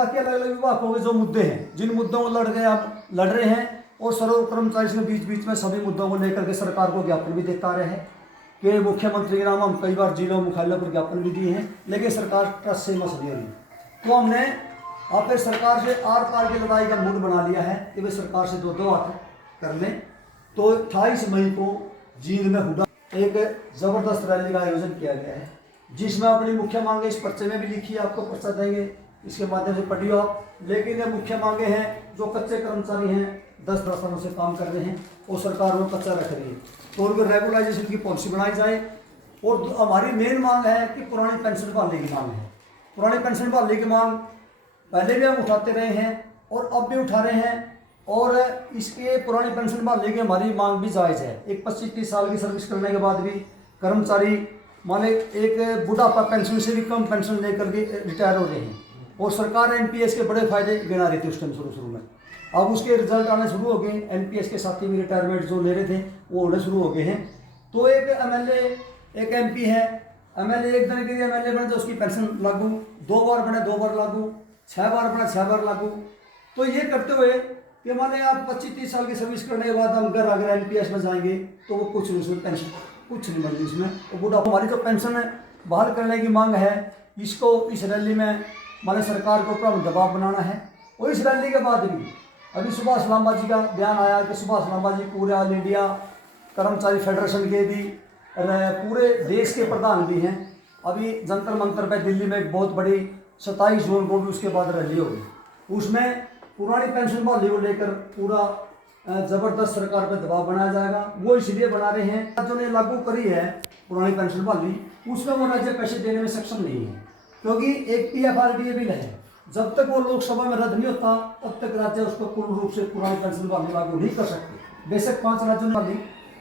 बाकी अलग अलग विभागों के जो मुद्दे हैं, जिन मुद्दों को लड़ रहे हैं, और सर्व कर्मचारी ने बीच बीच में सभी मुद्दों को लेकर के सरकार को ज्ञापन भी देता रहे हैं कि मुख्यमंत्री के नाम हम कई बार जिलों मुख्यालय पर ज्ञापन भी दिए हैं, लेकिन सरकार ट्रस्ट से मस नहीं हो रही। तो हमने आप सरकार से आर पार की लड़ाई का मूड बना लिया है कि वे सरकार से दो हाथ कर लें। तो 28 मई को जींद में हुडा एक ज़बरदस्त रैली का आयोजन किया गया है, जिसमें अपनी मुख्य मांगे इस पर्चे में भी लिखी है, आपको पर्चा देंगे, इसके माध्यम से पढ़ियो आप। लेकिन ये मुख्य मांगे हैं, जो कच्चे कर्मचारी हैं 10 सालों से काम कर रहे हैं और सरकार वो कच्चा रख रही है, तो उनको रेगुलाइजेशन की पॉलिसी बनाई जाए। और हमारी मेन मांग है कि पुरानी पेंशन बहाली की मांग है। पुरानी पेंशन बहाली की मांग पहले भी हम उठाते रहे हैं और अब भी उठा रहे हैं, और इसके पुरानी पेंशन बहाली की हमारी मांग भी जायज़ है। एक 25-30 साल की सर्विस करने के बाद भी कर्मचारी माने एक बुढ़ापा पेंशन से भी कम पेंशन लेकर के रिटायर हो रहे हैं, और सरकार एनपीएस के बड़े फायदे गिना रही थी उस टाइम शुरू में। अब उसके रिजल्ट आने शुरू हो गए, एनपीएस के साथी भी रिटायरमेंट जो ले रहे थे वो होने शुरू हो गए हैं। तो एक एमएलए एक एमपी है, एमएलए एक दिन के लिए एमएलए बने तो उसकी पेंशन लागू, 2 बार बने 2 बार लागू, 6 बार बने 6 बार लागू। तो ये करते हुए कि माने आप 25-30 साल की सर्विस करने के बाद हम घर अगर एनपीएस में जाएंगे तो वो कुछ नहीं, उसमें पेंशन कुछ नहीं बनती इसमें। तो बुढ़ापा हमारी जो पेंशन है बहाल करने की मांग है, इसको इस रैली में माने सरकार के ऊपर हम दबाव बनाना है। और इस रैली के बाद भी अभी सुभाष लांबा जी का बयान आया कि सुभाष लांबा जी पूरे ऑल इंडिया कर्मचारी फेडरेशन के भी पूरे देश के प्रधान भी हैं। अभी जंतर मंतर पे दिल्ली में एक बहुत बड़ी 27 जून को भी उसके बाद रैली होगी, उसमें पुरानी पेंशन बहाली को लेकर पूरा जबरदस्त सरकार पर दबाव बनाया जाएगा। वो इसलिए बना रहे हैं, राज्यों ने लागू करी है पुरानी पेंशन बहाली, उसमें वो राज्य पैसे देने में सक्षम नहीं है, क्योंकि एक पीएफआरडीए बिल है। जब तक वो लोकसभा में रद्द नहीं होता तब तक राज्य उसको पूर्ण रूप से पुरानी पेंशन बहाली लागू नहीं कर सकते। बेशक 5 राज्यों ने,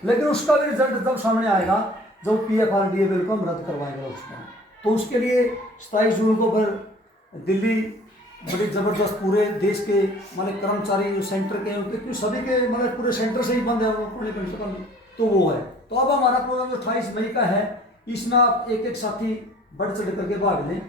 लेकिन उसका भी रिजल्ट जब सामने आएगा जब पीएफआरडीए बिल को हम रद्द करवाएंगे लोकसभा में, तो उसके लिए 27 जून को फिर दिल्ली बड़ी ज़बरदस्त पूरे देश के मतलब कर्मचारी जो सेंटर के हैं क्योंकि सभी के मतलब पूरे सेंटर से ही बंद है वो पुरानी पेंशन, तो वो है। तो अब हमारा प्रोग्राम जो 28 मई का है, इसमें आप एक साथी बढ़ चढ़ करके भाग लें।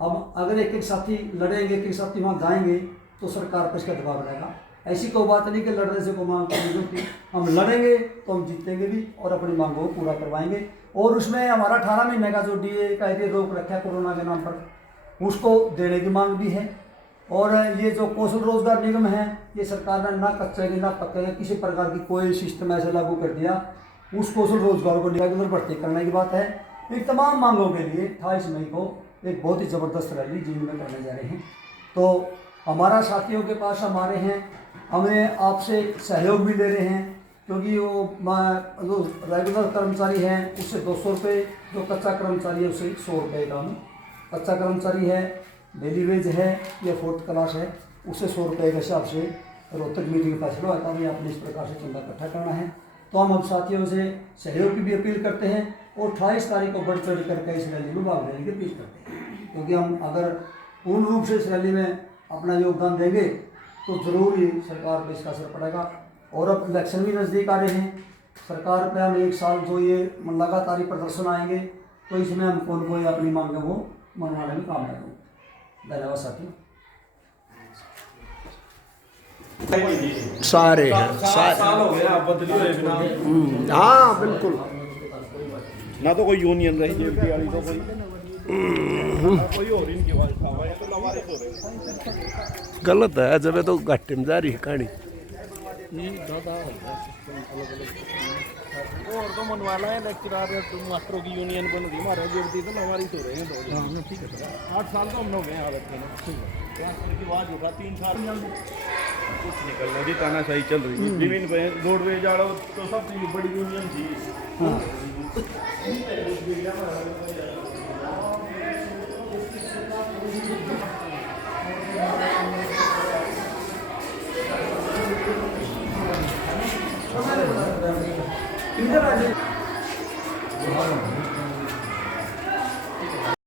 अब अगर एक साथी लड़ेंगे, एक साथी वहाँ जाएंगे तो सरकार पर इसका दबाव रहेगा। ऐसी कोई बात नहीं कि लड़ने से कोई मांग करनी होती, हम लड़ेंगे तो हम जीतेंगे भी और अपनी मांगों को पूरा करवाएंगे। और उसमें हमारा 18 महीने का जो डीए का रोक रखा है कोरोना के नाम पर, उसको देने की मांग भी है। और ये जो कौशल रोजगार निगम है, ये सरकार ने ना कच्चे ना पक्के किसी प्रकार की कोई सिस्टम ऐसे लागू कर दिया, उस कौशल रोजगार को रेगुलर भर्ती करने की बात है। इन तमाम मांगों के लिए 28 मई को एक बहुत ही ज़बरदस्त रैली जींद में करने जा रहे हैं। तो हमारा साथियों के पास हमारे हैं, हमें आपसे सहयोग भी ले रहे हैं, क्योंकि वो जो रेगुलर कर्मचारी हैं उससे 200 रुपये, जो कच्चा कर्मचारी है उससे 100 रुपये का हम, कच्चा कर्मचारी है डेली वेज है या 4th क्लास है उससे 100 रुपये के हिसाब से रोहतक मीटिंग का फैसला होता है। आपने इस प्रकार से चंदा इकट्ठा करना है, तो हम साथियों से सहयोग की भी अपील करते हैं और 28 तारीख को बढ़ चढ़ करके इस रैली में भाग लेने की अपील करते हैं, क्योंकि हम अगर पूर्ण रूप से इस रैली में अपना योगदान देंगे तो ज़रूर ही सरकार पर इसका असर पड़ेगा। और अब इलेक्शन भी नज़दीक आ रहे हैं, सरकार पर हम 1 साल जो ये लगातार प्रदर्शन आएंगे तो इसमें हम कौन कोई अपनी मांगें वो मनवाने में काम आएंगे। धन्यवाद साथियों। सारे साल हो गया बदली हुए बिना। हाँ बिल्कुल, ना तो कोई यूनियन रही जेबी वाली तो कोई और इनकी आवाज था, ये तो हमारे हो रहे गलत है जब तो घाटे में जा रही है कहानी। और तो मनवाला है लेक्चरर तुम मास्टरों की यूनियन बन गई, हमारे जेबी तो हमारी तो रहे हैं। ठीक है 8 साल तो हम लोग हैं हालत में की आवाज उठा 3 साल कुछ निकल रही तानाशाही चल रही है। जमीन पे रोडवेज जाड़ो तो सबसे बड़ी यूनियन थी। इधर आ जाइए।